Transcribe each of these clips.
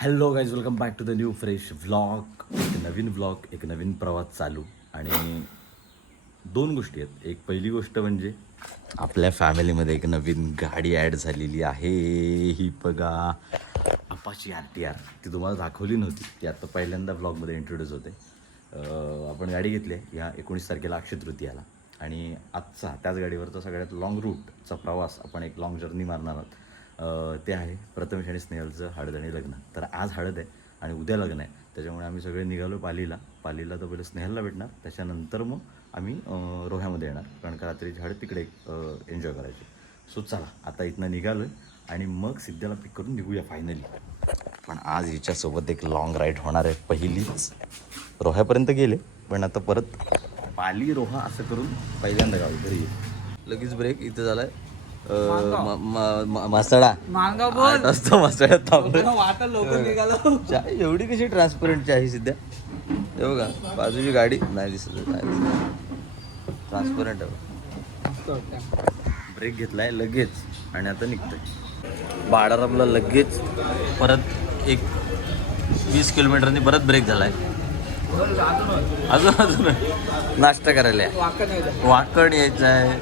Hello guys, welcome back to the new fresh vlog. एक नवीन vlog, एक नवीन प्रवास चालू. आणि दोन गोष्टी आहेत. एक पहिली गोष्ट म्हणजे आपल्या फॅमिलीमध्ये एक नवीन गाडी ॲड झालेली आहे. ही बघा, अपाची RTR. ती तुम्हाला दाखवली नव्हती, ती आता पहिल्यांदा व्लॉगमध्ये इंट्रोड्यूस होते. आपण गाडी घेतली आहे या 19 तारखेला अक्षय तृतीयाला. आणि आजचा त्याच गाडीवरचा सगळ्यात लाँग रूटचा प्रवास, आपण एक लाँग जर्नी मारणार आहोत. ते आहे प्रथमेश आणि स्नेहलचं हळद आणि लग्न. तर आज हळद आहे आणि उद्या लग्न आहे, त्याच्यामुळे आम्ही सगळे निघालो पालीला. तर पहिले स्नेहलला भेटणार, त्याच्यानंतर मग आम्ही रोह्यामध्ये येणार, कारण का रात्रीची हळद तिकडे एन्जॉय करायची. सो चला, आता इथनं निघालो आहे आणि मग सिद्ध्याला पिक करून निघूया फायनली. पण आज हिच्यासोबत एक लाँग राईड होणार आहे. पहिलीच रोह्यापर्यंत गेले, पण आता परत पाली रोहा असं करून पहिल्यांदा गावी घरी येईल. लगेच ब्रेक इथं झाला आहे. मसाळा असतो, मसाळ्यात थांबलो. चाय एवढी कशी ट्रान्सपरंट चाय सिद्ध्या? हे बघा, बाजूची गाडी नाही दिसत, ट्रान्सपरंट आहे. ब्रेक घेतलाय लगेच आणि आता निघतोय. बाळारामला लगेच परत एक 20 किलोमीटरनी परत ब्रेक झालाय. अजून नाश्ता करायला वाकड यायचं आहे,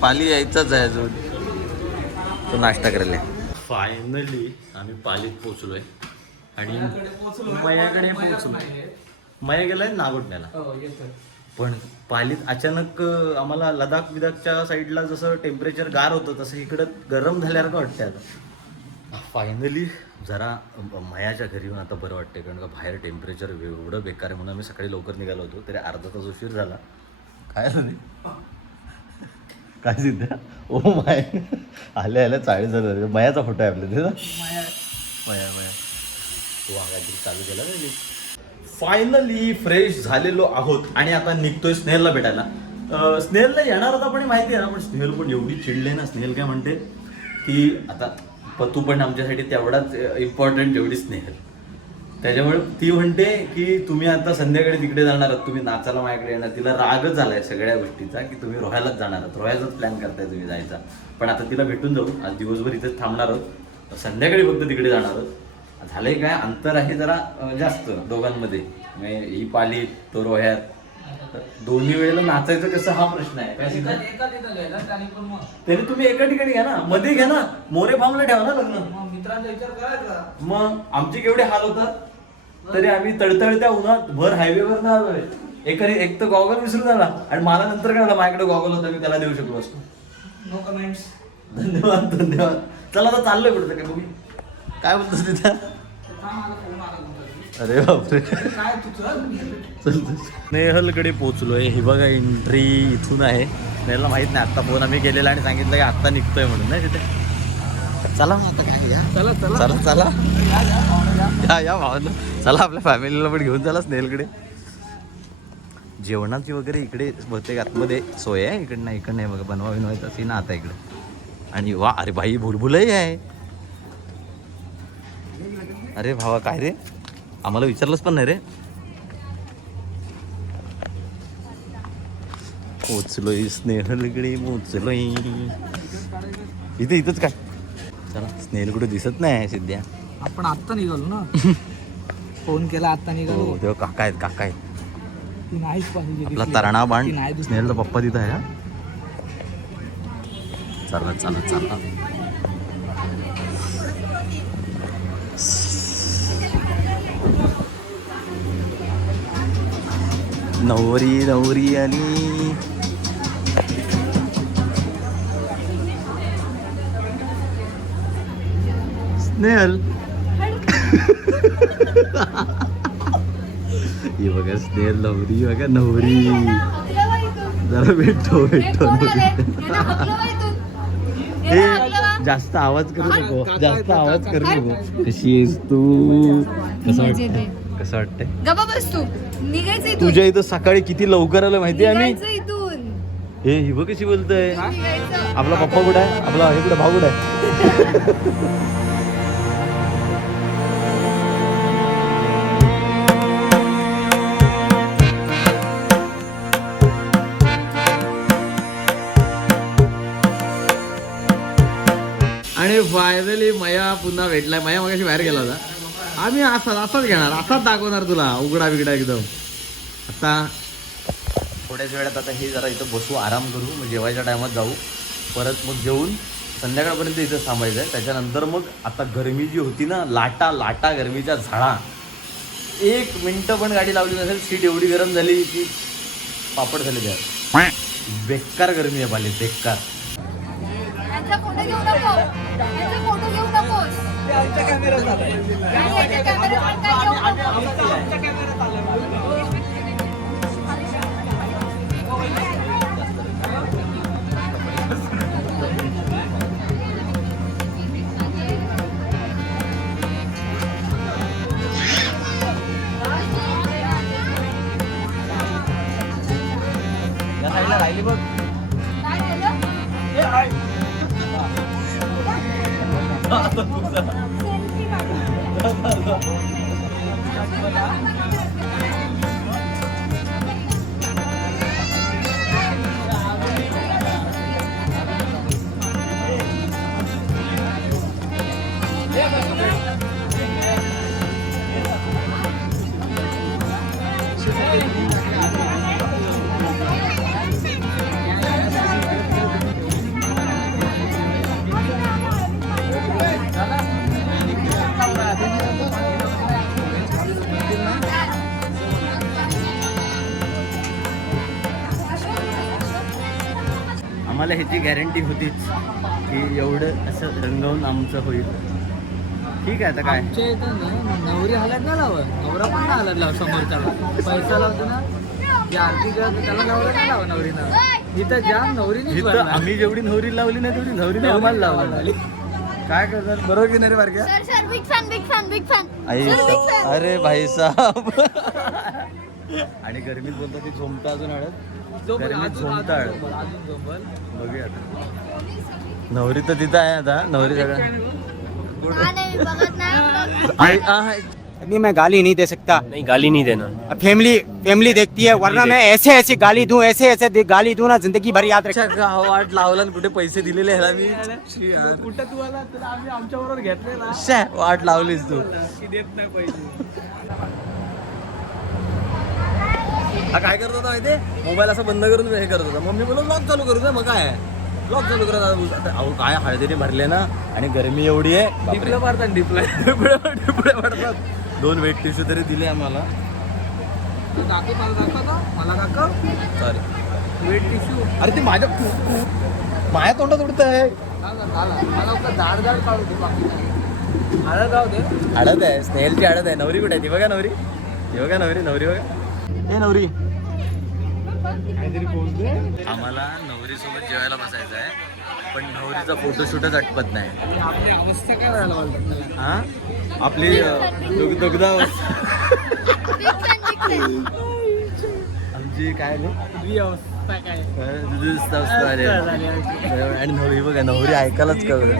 पाली यायचंच आहे अजून, तो नाश्ता करायला. फायनली आम्ही पालीत पोचलोय आणि मयाकडे पोचलो. मया गेलाय नागोठण्याला. पण पालीत अचानक आम्हाला लडाख बिदाखच्या साईडला जसं टेम्परेचर गार होतं तसं इकडं गरम झाल्यासारखं वाटतंय आता. फायनली जरा मयाच्या घरी येऊन आता बरं वाटतंय, कारण का बाहेर टेम्परेचर एवढं बेकार आहे. म्हणून आम्ही सकाळी लवकर निघालो होतो, तरी अर्धा तास उशीर झाला. काय झालं काय सिद्ध्या? ओ माय, आल्या 40 झालं. मयाचा फोटो आहे आपल्या तिथं. मया तो काहीतरी चालू केला नाही. फायनली फ्रेश झालेलो आहोत आणि आता निघतोय स्नेहलला भेटायला. स्नेहलला येणार होता पण माहिती आहे ना, पण स्नेहल पण एवढी चिडले ना. स्नेहल काय म्हणते की आता तू पण आमच्यासाठी तेवढाच इम्पॉर्टंट जेवढी स्नेहल. त्याच्यामुळे ती म्हणते की तुम्ही आता संध्याकाळी तिकडे जाणार आहात, तुम्ही नाचायला माझ्याकडे येणार. तिला रागच झालाय सगळ्या गोष्टीचा की तुम्ही रोह्यालाच जाणार आहात, रोह्याचाच प्लॅन करताय तुम्ही जायचा. पण आता तिला भेटून जाऊ. आज दिवसभर इथेच थांबणार आहोत, संध्याकाळी फक्त तिकडे जाणार आहोत. झालंय काय, अंतर आहे जरा जास्त दोघांमध्ये. ही पाली तो रोह्यात, दोन्ही वेळेला नाचायचं कसं हा प्रश्न आहे. तरी तुम्ही एका ठिकाणी घ्या ना, मध्ये घ्या ना, मोरे फार्मला ठेवा ना लग्न. मित्रांचा विचार करायचा. मग आमचे केवढे हाल होतात, तरी आम्ही तळतळत्या उन्हात भर हायवेवर ना आलोय. एक तर गॉगल विसरून झाला आणि मला नंतर काय झालं, माझ्याकडे गॉगल होता, मी त्याला देऊ शकलो असतो. No comments. धन्यवाद. चला आता चाललोय कुठं काय तुम्ही काय बोलतोस तिथं? अरे बापरे, काय तुझं स्नेहलकडे पोहोचलोय. हे बघा एंट्री इथून आहे. स्नेहलला माहित नाही, आत्ता फोन आम्ही केलेला आणि सांगितलं की आत्ता निघतोय म्हणून. नाही तिथे चला मग आता काय, या चला चला चला या भावानं, चला आपल्या फॅमिलीला पण घेऊन चला स्नेहलकडे. जेवणाची वगैरे इकडे बहुतेक आतमध्ये सोय आहे. इकडं नाही बघा, बनवायचा सीन आता इकडे. आणि वा, अरे भाई भुलभुलही आहे. अरे भावा काय रे, आम्हाला विचारलंच पण नाही रे. पोचलोय स्नेहलकडे, पोचलोय. इथंच काय, चला. स्नेहल कुठे दिसत नाही सिद्ध्या. आपण आत्ता निघालो ना, फोन केला आत्ता निघालो. तेव्हा काका आहेत. ती नाहीच पाहिजे आपला तरणा बाण स्नेहलचा पप्पा तिथं आहे. चला नवरी आली. स्नेहल ही बघा, स्नेहल नवरी बघा, नवरी. जरा भेटतो हे जास्त आवाज करू नको. कशी आहेस तू? कसं वाटतंय? गप्पा बस तू. निघायचं तुझ्या इथं सकाळी किती लवकर आलं माहिती आहे आम्ही. इथून हे हिबं कशी बोलतोय. आपला पप्पा कुठे आहे, आपला हे कुठे भाऊ कुठे आहे? आणि फायनली मया पुन्हा भेटलाय. मया मगाशी बाहेर गेला होता. आम्ही असाच घेणार, असाच दाखवणार तुला उघडा बिघडा एकदम. आता थोड्याच वेळात आता हे जरा इथं बसू, आराम करू, मग जेवायच्या टायमात जाऊ, परत मग जेवून संध्याकाळपर्यंत इथं थांबायचं आहे. त्याच्यानंतर मग आता गरमी जी होती ना, लाटा गरमीच्या झाडा, 1 मिनिटं पण गाडी लावली नसेल, सीट एवढी गरम झाली की पापड झाले त्यात. बेकार गरमी आहे पाली, बेकार. यांचा फोटो घेऊ नको, यांचा फोटो घेऊ नकोस. आमच्या कॅमेऱ्यात आलं. आणि यांच्या कॅमेऱ्यात पण काय घेऊ नको. आमच्या कॅमेऱ्यात आलं. या साईडला राहिली बघ. काय झालं? सेल्फी काढू. आम्हाला ह्याची गॅरंटी होतीच की एवढं असं रंगवून आमचं होईल. ठीक आहे आता काय. आमच्या इथं ना नवरी हालत नाही लावत, नवरा पण नाही हालत लाव समोरच्याला. पैसा लावतो ना जे आरती करतो त्याला नवरा नाही लावा नवरीनं. इथं जाम नवरीने इथं आम्ही जेवढी नवरी लावली नाही तेवढी नवरीने आम्हाला लावली. काय करणार, बरोबर की नाही रे Barkya? Sir sir big fan big fan big fan. आई सर बिग फॅन. अरे भाई साहब. आणि गरमीत बोलतो ती झोमता अजून हळद, गरमीत झोमता हळद. अजून झोंबल. बघूया आता. नवरी तर तिथं आहे आता, नवरी सगळं हा नाही बघत नाही. आई, आ, अभी मैं गाली नहीं दे सकता. नहीं गाली नहीं देना. अब फैमिली देखती है, वरना मैं ऐसे ऐसे गाली दूं, ऐसे गाली दूं ना, जिंदगी भर याद रख. अच्छा, का वाट लावला आणि कुठे पैसे दिलेले ह्याला मी. शी यार. कुठं तुला तुला आम्ही आमच्याबरोबर घेतले ना शे, वाट लावलीस तू. की देत नाही पैसे. हा काय करत होता माहिती, मोबाईल असं बंद करून हे करत होता. मग मी बोललो लॉक चालू करू दे. मग काय लॉक चालू करत होता. अहो काय हळदीने भरले ना, आणि गरमी एवढी आहे. डिपलं मारतात डिपलं. डिपळे पडतात. 2 वेट टिश्यू तरी दिले आम्हाला. तू दाखव, मला दाखव ना, मला दाखव. Sorry, wet tissue. अरे ते माझ्या तोंडात उडत आहे. मला फक्त झाड काढू दे, बाकी नाही. हळद जाऊ दे. हळद आहे, स्नेहलची हळद आहे. नवरी कुठे आहे ती बघा, नवरी ही बघा, नवरी बघा. हे नवरी. आम्हाला नवरी सोबत जेवायला बसायचं आहे, पण नवरीचा फोटोशूटच आटपत नाही. आपली अवस्था काय व्हायला बोलतात त्याला. हा, आपली दुग्धा बिग फॅन बिग फॅन. आमची काय तुझी अवस्था काय आणि नवरी बघा, नवरी ऐकायलाच कळलं.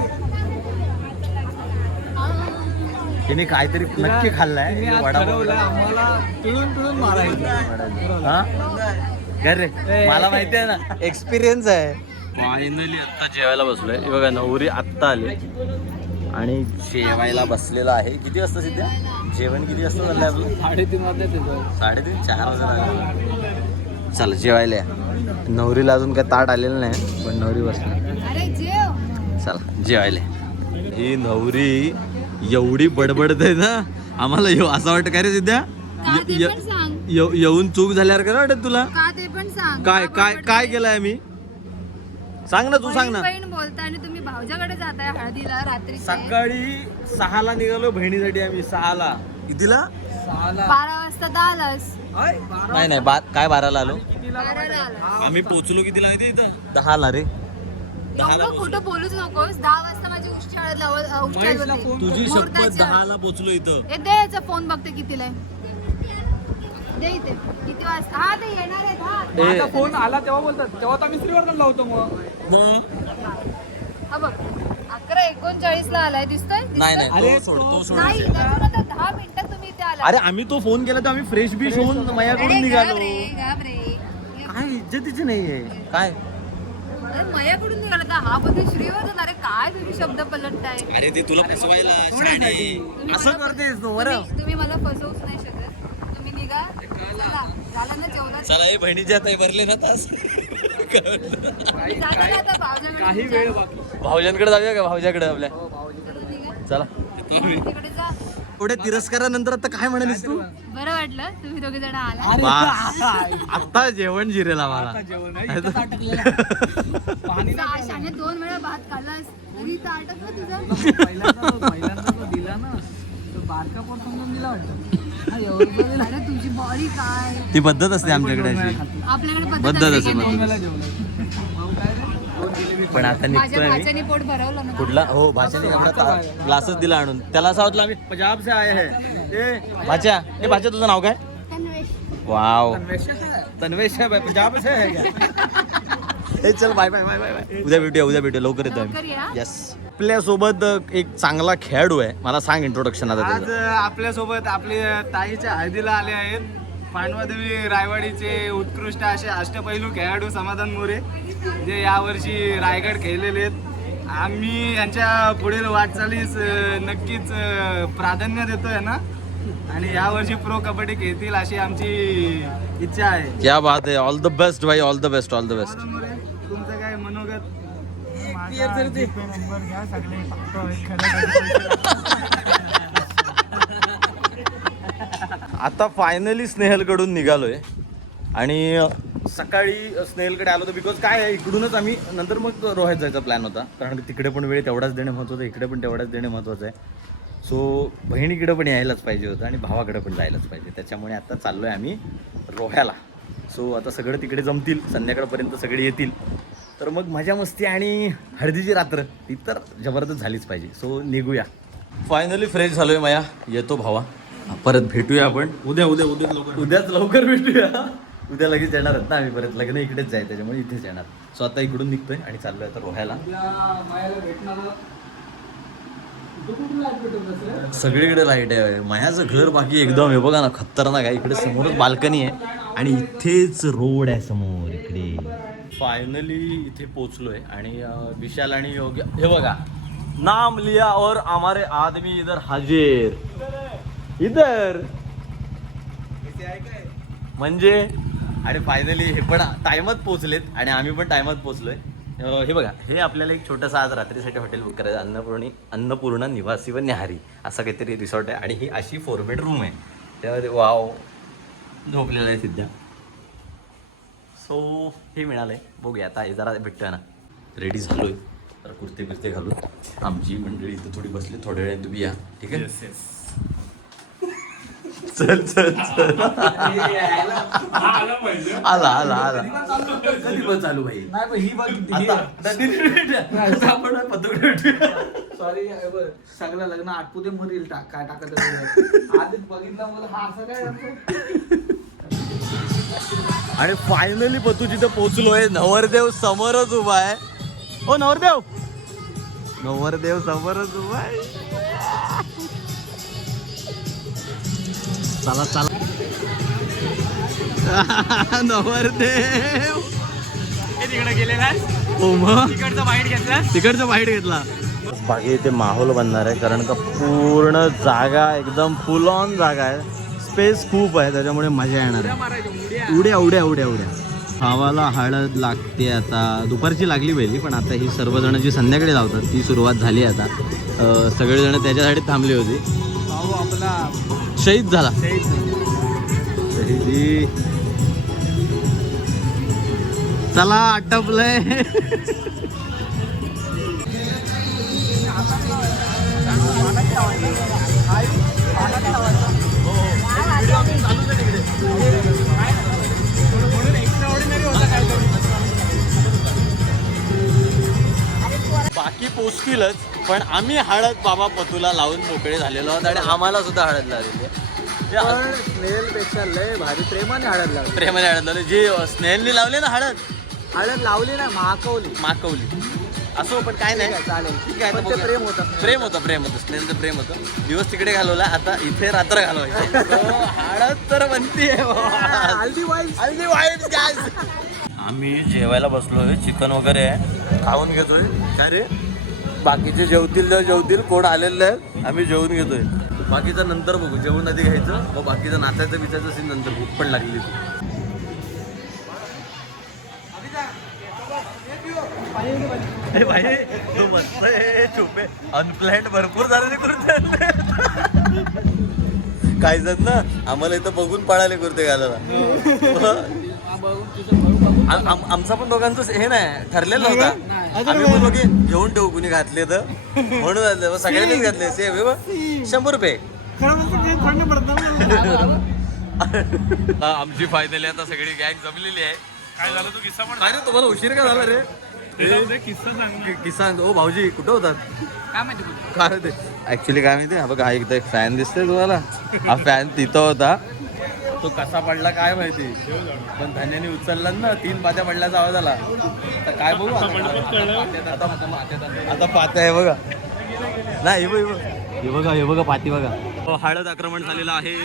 तिने काहीतरी नक्की खाल्लाय तिने आज वडापाव. ठरवलं आम्हाला पिळून मारायचं. हा? काय रे, मला माहिती आहे ना, एक्सपिरियन्स आहे. फायनली आत्ता जेवायला बसलोय. हे बघा, नवरी आत्ता आली आणि जेवायला बसलेला आहे. किती वाजता सध्या जेवण, किती वाजता झालं आपलं? 3:30 वाजता तिथं. 3:30 4 वाजता. चला जेवायला या. नवरीला अजून काय ताट आलेलं नाही, पण नवरी बसली. अरे जेव. चला जेवायला. ही नवरी एवढी बडबडत आहे ना, आम्हाला असं वाटतं काय रे सिद्ध्या, का ते पण सांग. येऊन चूक झाल्यावर काय वाटत तुला? का ते पण सांग. काय काय काय केलंय मी, सांग ना, तू सांग ना. बहीण बोलता आणि तुम्ही भाऊजाकडे जाताय हळदीला रात्री. सकाळी 6ला निघालो बहिणीसाठी आम्ही. 6ला कितीला? 6ला. 12 वाजता दालस. अय, 12 नाही काय 12ला आलो. कितीला 12ला आला. आम्ही पोहोचलो कितीला माहिती इथं? 10ला रे. एवढं खोटं बोलूच नकोस. 10 वाजता माझी उष्टी हळद महेशला फोन तुझी शपथ 10ला पोहोचलो इथं. दे याचा फोन बघते कितीला आहे. दे इथे किती वाजता. हा ते येणार आहेत. हा माझा फोन आला तेव्हा बोलतात, तेव्हा तर आम्ही श्रीवर्धन लावतो. मग हा बघ 11:39 आलाय. दिसतोय नाही अरे, तो सोड. नाही त्यातून आता 10 मिनिटात तुम्ही इथे आला. अरे आम्ही तो फोन केला तर आम्ही फ्रेश बीश होऊन मयाकडून निघालो. घाबरे. काय इज्जतीची नाहीये काय. अरे मयाकडून निघाला का हा बोलतो श्रीवर्धन. अरे काय तुझी शब्द पलटताय. अरे ते तुला फसवायला असं करतेस तू बरं. तुम्ही मला फसवूच नाही शकत. तुम्ही निघा. चला, झालं ना जेवण. चला हे बहिणीच्या ताई भरले ना तास. मी जाते ना आता भावजाकडे. काही वेळ बाकी. भाऊजांकडे जाऊया का भाऊजाकडे आपल्या चला, निघा. चला तिकडे जा. थोड्या तिरस्कारानंतर आता काय म्हणालीस तू बरं वाटलं तुम्ही दोघे जण आला. बस. आता जेवण जिरेल आम्हाला जेवण आहे, इथंच अटकलेलं. पाणी नाही शाने 2 वेळा भात खाल्लास तरी इथं अटकलं तुझं. पहिल्यांदा तो दिला ना तो बारका पोट समजून दिला वाटतं. हा, एवढं दिला. अरे तुझी बॉडी काय. ती पद्धत असते आमच्याकडे अशी आपल्याकडे पद्धत पद्धत असेल, आहे का दोन नाही? वेळा जेवलं. मग काय रे? 2 जिलेबी पण आता माझ्या निघतोय आम्ही भाच्याने पोट भरवलं ना. कुठला हो भाच्याने एवढा ग्लासच दिला आणून त्याला असं वाटलं आम्ही पंजाब से आए है ए भाच्या ए भाच्या तुझं नाव काय वाव तन्वेश है पंजाब से है क्या ए चल bye bye bye bye bye उद्या भेटूया लवकर येतो लवकर या. आम्ही यस आपल्या सोबत एक चांगला खेळाडू आहे मला सांग इंट्रोडक्शन आता आज त्याचं. आपल्यासोबत आपले ताईच्या हळदीला आले आहेत पांडवादेवी रायवाडीचे उत्कृष्ट असे अष्टपैलू खेळाडू समाधान मोरे जे यावर्षी रायगड खेळलेले आहेत. आम्ही यांच्या पुढील वाटचालीस नक्कीच प्राधान्य देतोय ना आणि यावर्षी प्रो कबड्डी खेळतील अशी आमची इच्छा आहे. क्या बात आहे ऑल द बेस्ट भाई all the best all the best समाधान मोरे, तुमचं काय मनोगत. नंबर घ्या सगळे आता फायनली स्नेहलकडून निघालोय आणि सकाळी स्नेहलकडे आलो तर बिकॉज काय आहे इकडूनच आम्ही नंतर मग रोह्यात जायचा प्लॅन होता कारण की तिकडे पण वेळ तेवढाच देणे महत्त्वाचं आहे इकडे पण तेवढाच देणे महत्त्वाचं आहे. सो बहिणीकडे पण यायलाच पाहिजे होतं आणि भावाकडे पण जायलाच पाहिजे त्याच्यामुळे आता चाललो आहे आम्ही रोह्याला. सो आता सगळं तिकडे जमतील संध्याकाळपर्यंत सगळे येतील तर मग मजा मस्ती आणि हळदीची रात्र ती तर जबरदस्त झालीच पाहिजे. सो निघूया. फायनली फ्रेश झालोय माया येतो भावा परत भेटूया आपण उद्याच लवकर भेटूया. उद्या लगेच येणार आहेत ना आम्ही परत लग्न इकडेच जाय त्याच्यामुळे इथेच येणार. सो आता इकडून निघतोय आणि चाललोय आता रोह्याला. सगळीकडे लाईट आहे मायाचं घर बाकी एकदम हे बघा ना खतरनाक आहे. इकडे समोरच बाल्कनी आहे आणि इथेच रोड आहे समोर इकडे. फायनली इथे पोचलोय आणि विशाल आणि योग्य हे बघा नाम लिया और हमारे आदमी इधर हाजीर इधर म्हणजे आणि फायनली हे पण टायमात पोचलेत आणि आम्ही पण टायमात पोचलोय. हे बघा हे आपल्याला एक छोटंसं आज रात्रीसाठी हॉटेल बुक करायचं अन्नपूर्णा निवासी व न्याहारी असं काहीतरी रिसॉर्ट आहे आणि ही अशी 4 बेडरूम आहे त्यामध्ये वाव झोपलेलं आहे सध्या. सो हे मिळालंय बघूया आता हे जरा भेटतोय ना रेडी झालोय तर कुर्ते बिर्ते घालून आमची मंडळी इथं थोडी बसली थोड्या वेळाने तुम्ही या ठीक आहे. चल चल चल आला आला आला कधी पण चालू भाई सॉरी सगळं लग्न आटपू दे मरील काय टाकत आधीच बघितलं मला हा असं काय. आणि फायनली पतू जिथं पोचलोय नवरदेव समोरच उभा आहे. ओ नवरदेव नवरदेव समोरच उभा आहे. चला चला नवरदेव तिकडे गेले ना हो मग तिकडचं बाईट घेतला तिकडचा बाईट घेतला. बाकी इथे माहोल बनणार आहे कारण का पूर्ण जागा एकदम फुल ऑन जागा आहे स्पेस खूप आहे त्याच्यामुळे मजा येणार आहे. उड्या उड्या उड्या उड्या भावाला हळद लागते आता दुपारची लागली पहिली पण आता ही सर्वजण जी संध्याकाळी लावतात ती सुरुवात झाली आता. सगळेजण त्याच्यासाठी थांबली होती. भाऊ आपला शहीद झाला शहीदी. चला आटपलंय. बाकी पोचतीलच पण आम्ही हळद बाबा पतूला लावून मोकळे झालेलो आहोत आणि आम्हाला सुद्धा हळद लागलेली आहे. स्नेहलपेक्षा लय भारी प्रेमाने हळद लावली. प्रेमाने हळद लावली जे स्नेहलनी लावले ना हळद लावली ना माकवली असो पण काय नाही चालेल ठीक आहे. पण ते प्रेम होतं. प्रेम होतं स्नेहलचं प्रेम होतं. दिवस तिकडे घालवला आता इथे रात्र घालवायची. हळद तर बनती हल्दी वाईफ वाईफ आम्ही जेवायला बसलोय, चिकन वगैरे आहे, खाऊन घेतोय. काय रे, बाकीचे जेवतील कोण आलेलं आहे, आम्ही जेवून घेतोय. बाकीचं नंतर बघू, जेवण आधी घ्यायचं, मग बाकीचं नाचायचं बिचायचं सीन नंतर. भूक पण लागली. अरे भाई तू मस्त आहे, चुपे अनप्लॅन्ड भरपूर झालेले करून काय जण ना आम्हाला इथं बघून पळाले कुर्ते घालायला. आमचा पण दोघांचं हे नाही ठरलेलं होता. आम्ही बोललो की घेऊन ठेवू, कुणी घातले तर म्हणून सगळ्यांनीच घातले. सेम 100 रुपये. आमची फायनली आता सगळी गँग जमलेली आहे. काय झालं, तू किस्सा पण काय रे, तुम्हाला उशीर का झाला रे? किस्सा ओ भाऊजी कुठं होतात काय ते ऍक्च्युली काय माहिती. हा बघा, हा एकदा एक फॅन दिसतोय तुम्हाला. हा फॅन तिथं होता, तो कसा पडला काय माहिती, पण धन्याने उचलला ना, 3 पात्या पडल्याचा आवाज आला. तर काय बघू आता पात्या आहे बघा. नाही हे बघा पाती बघा. हळद आक्रमण झालेलं आहे.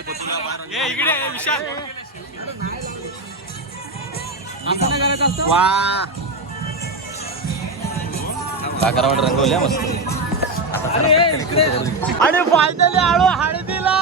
वा काकरावड रंगवल्या मस्त. आणि फायनली आलो हळदीला.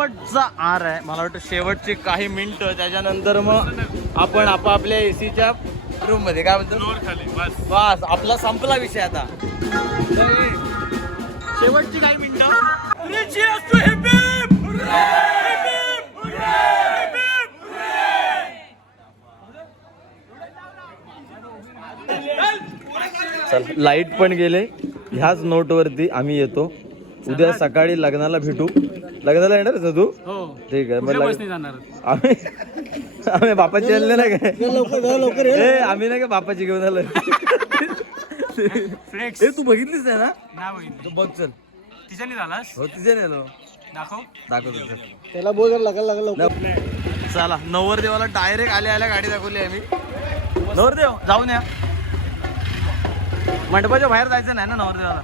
शेवटचा आर आहे, मला वाटतं शेवटची काही मिनिटं, त्याच्यानंतर मग आपण आपापल्या एसीच्या रूम मध्ये काय बोलतो बस आपला संपला विषय आता. शेवटची काही मिनिटं. चल लाईट पण गेले. ह्याच नोट वरती आम्ही येतो. उद्या सकाळी लग्नाला भेटू. लग्नाला येणार आहेस ना तू? ठीक आहे. आम्ही बापाची आणले ना काय लवकर आम्ही नाही का बापाची घेऊन आलो. तू बघितलीस आहे ना? बघ चल. तिच्याने झालास? हो तिच्याने आलो. दाखव. त्याला बोल लागला. चला नवरदेवाला डायरेक्ट आल्या गाडी दाखवली आम्ही. नवरदेव जाऊन या. मंडपाच्या बाहेर जायचं नाही ना नवरदेवाला.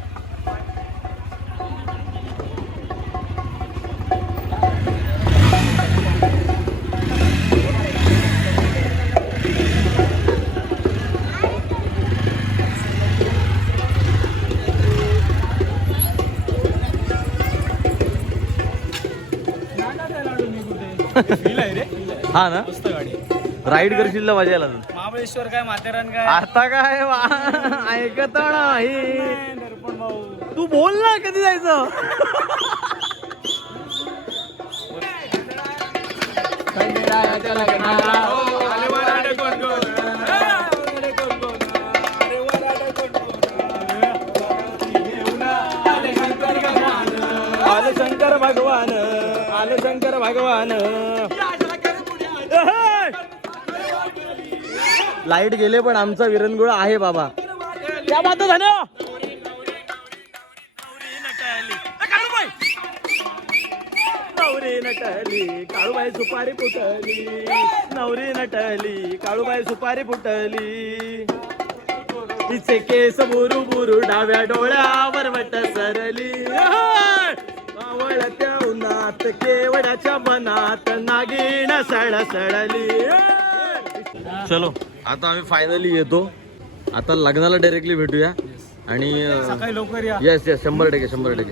हा ना राईड करशील ना मजा यायला. महाबळेश्वर काय माथेरान काय आता काय ऐकत नाही. तू बोल ना कधी जायचं. आले शंकर भगवान, आले शंकर भगवान. लाईट गेले पण आमचा विरंगुळा आहे बाबा. क्या बात आहे धन्य. नवरी नटली काळूबाई सुपारी फुटली. नवरी नटली काळूबाई सुपारी फुटली. तिचे केस बुरू बुरू डाव्या डोळ्यावर वट सरली. मावळत्या उन्हात केवड्याच्या मनात नागिण सळसळली. चलो आता आम्ही फायनली येतो. आता लग्नाला डायरेक्टली भेटूया आणि सकाळी लवकर या. Yes 100%.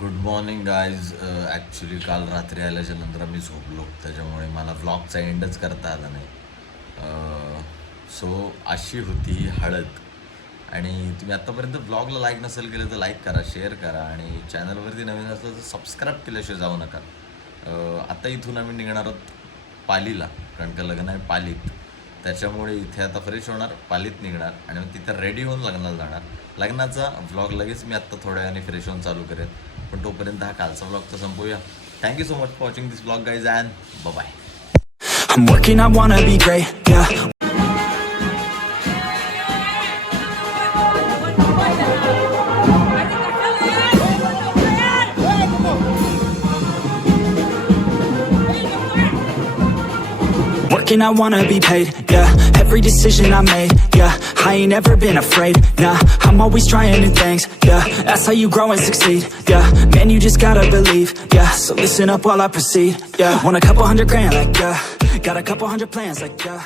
Good morning guys. Actually काल रात्री आल्याच्या नंतर मी झोपलो, त्याच्यामुळे मला व्लॉगचा एंडच करता आला नाही. सो अशी होती हळद. आणि तुम्ही आत्तापर्यंत ब्लॉगला लाईक नसेल केलं तर लाईक करा, शेअर करा आणि चॅनलवरती नवीन असलं तर सबस्क्राईब केल्याशिवाय जाऊ नका. आता इथून आम्ही निघणार आहोत पालीला, कारण का लग्न आहे पालीत. त्याच्यामुळे इथे आता फ्रेश होणार, पालीत निघणार आणि मग तिथं रेडी होऊन लग्नाला जाणार. लग्नाचा व्लॉग लगेच मी आत्ता थोड्या वेळाने फ्रेश होऊन चालू करेन, पण तोपर्यंत हा कालचा व्लॉग तर संपवूया. Thank you so much for watching this vlog guys and bye. I'm working, I wanna be great, yeah. Working, I wanna be paid, yeah. Every decision I made, yeah. I ain't never been afraid, nah. I'm always trying new things, yeah. That's how you grow and succeed, yeah. Man, you just gotta believe, yeah. So listen up while I proceed, yeah. Want a couple $100 grand, like, yeah. Got a couple hundred plans, like, yeah.